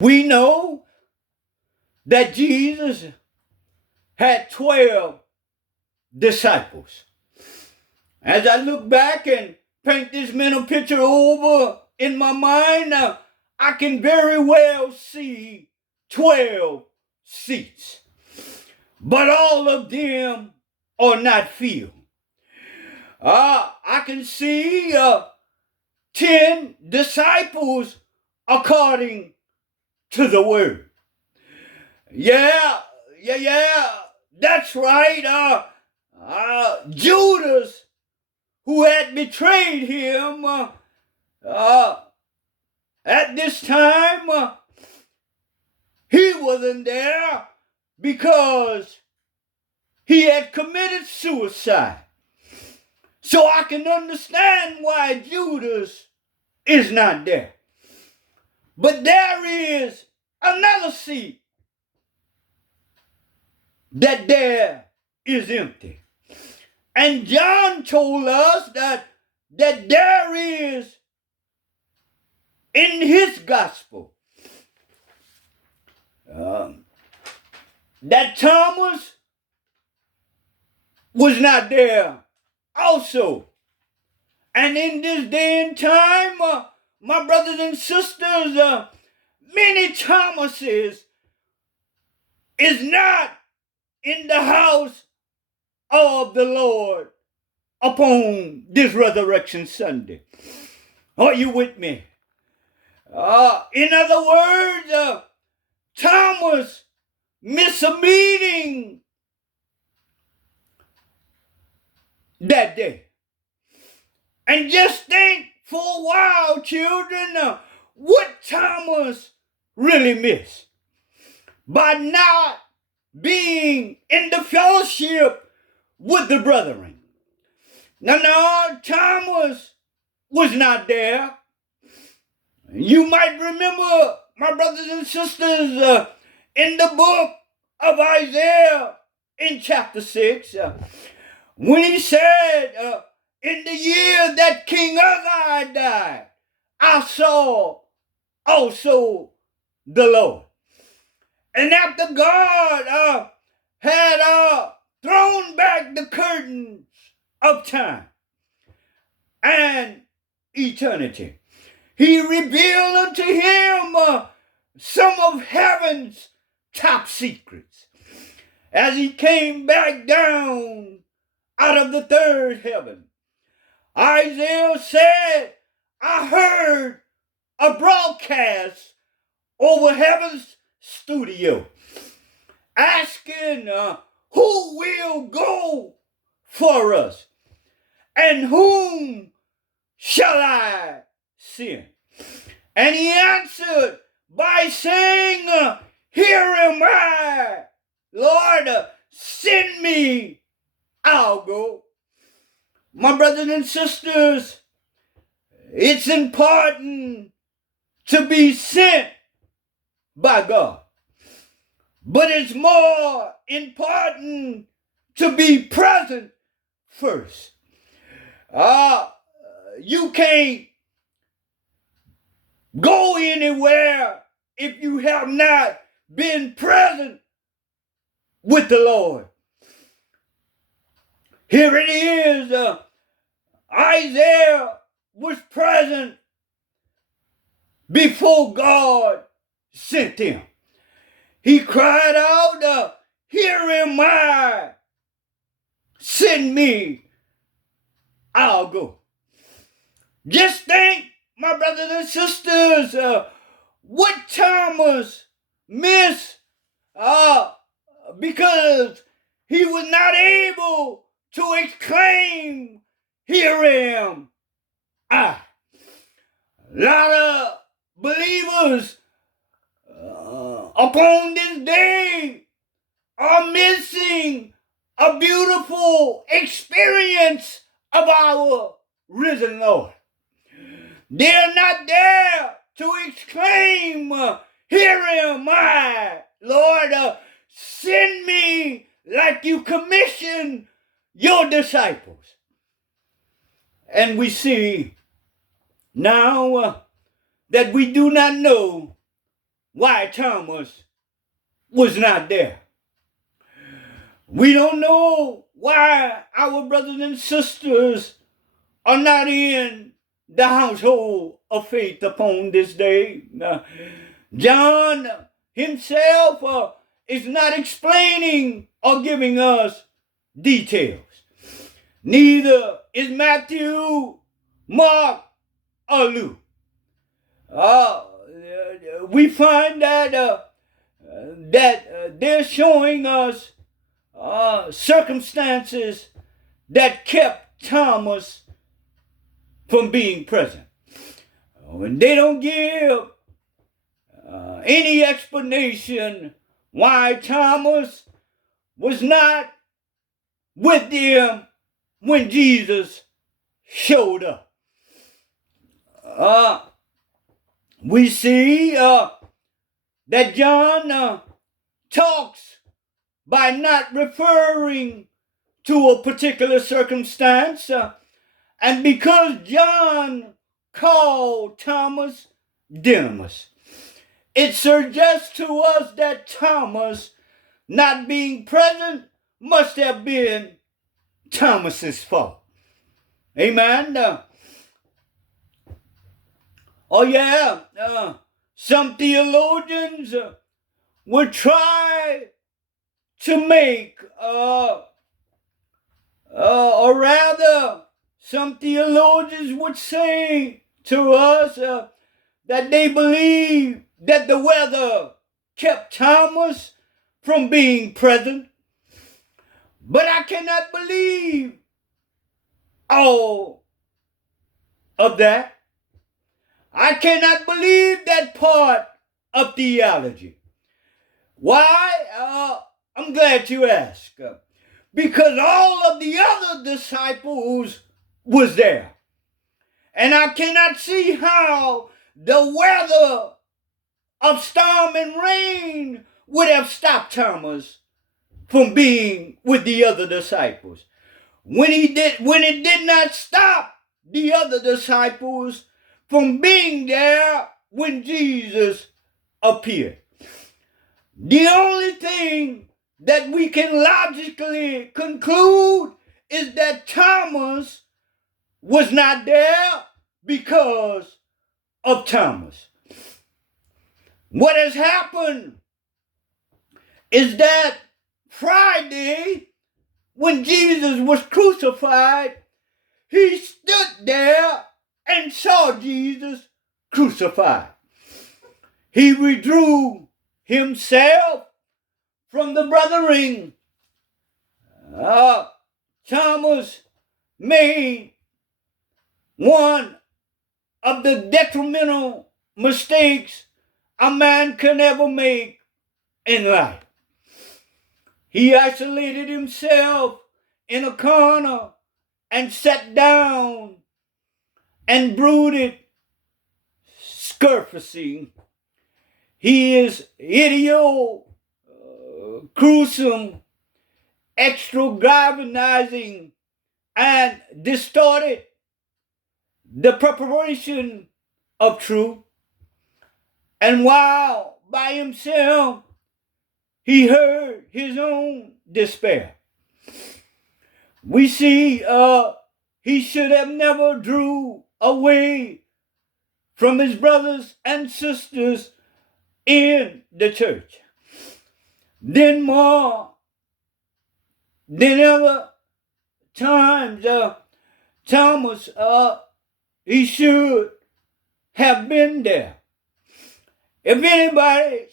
We know that Jesus had 12 disciples. As I look back and paint this mental picture over in my mind, I can very well see 12 seats. But all of them are not filled. I can see 10 disciples according to the word. Yeah, that's right. Judas, who had betrayed him at this time, he wasn't there because he had committed suicide. So I can understand why Judas is not there. But there is another seat that there is empty. And John told us that there is in his gospel that Thomas was not there also. And in this day and time, my brothers and sisters, many Thomases is not in the house of the Lord upon this Resurrection Sunday. Are you with me? In other words, Thomas missed a meeting that day. And just think for a while, children, what Thomas really missed by not being in the fellowship with the brethren. No, Thomas was not there. You might remember, my brothers and sisters, in the book of Isaiah in chapter 6, when he said, in the year that King Uzziah died, I saw also the Lord. And after God had thrown back the curtains of time and eternity, he revealed unto him some of heaven's top secrets. As he came back down out of the third heaven, Isaiah said, I heard a broadcast over heaven's studio asking who will go for us and whom shall I send? And he answered by saying, here am I, Lord, send me, I'll go. My brothers and sisters, it's important to be sent by God. But it's more important to be present first. You can't go anywhere if you have not been present with the Lord. Here it is. Isaiah was present before God sent him. He cried out, here am I, send me, I'll go. Just think, my brothers and sisters, what Thomas missed because he was not able to exclaim, here am I. A lot of believers upon this day are missing a beautiful experience of our risen Lord. They're not there to exclaim, here am I, Lord, send me like you commissioned your disciples. And we see now that we do not know why Thomas was not there. We don't know why our brothers and sisters are not in the household of faith upon this day. John himself is not explaining or giving us details. Neither is Matthew, Mark, or Luke. We find that they're showing us circumstances that kept Thomas from being present. And they don't give any explanation why Thomas was not with them when Jesus showed up. We see that John talks by not referring to a particular circumstance. And because John called Thomas Didymus, it suggests to us that Thomas not being present must have been Thomas's fault. Amen. Some theologians would try to make, or rather, some theologians would say to us that they believe that the weather kept Thomas from being present. But I cannot believe all of that. I cannot believe that part of theology. Why? I'm glad you asked. Because all of the other disciples was there. And I cannot see how the weather of storm and rain would have stopped Thomas from being with the other disciples. When it did not stop the other disciples from being there when Jesus appeared. The only thing that we can logically conclude is that Thomas was not there because of Thomas. What has happened is that Friday, when Jesus was crucified, he stood there and saw Jesus crucified. He withdrew himself from the brethren. Thomas made one of the detrimental mistakes a man can ever make in life. He isolated himself in a corner and sat down and brooded, surfacing. He is gruesome, extra-galvanizing, and distorted the preparation of truth. And while by himself, he heard his own despair. We see he should have never drew away from his brothers and sisters in the church. Then more than ever times, Thomas, he should have been there. If anybody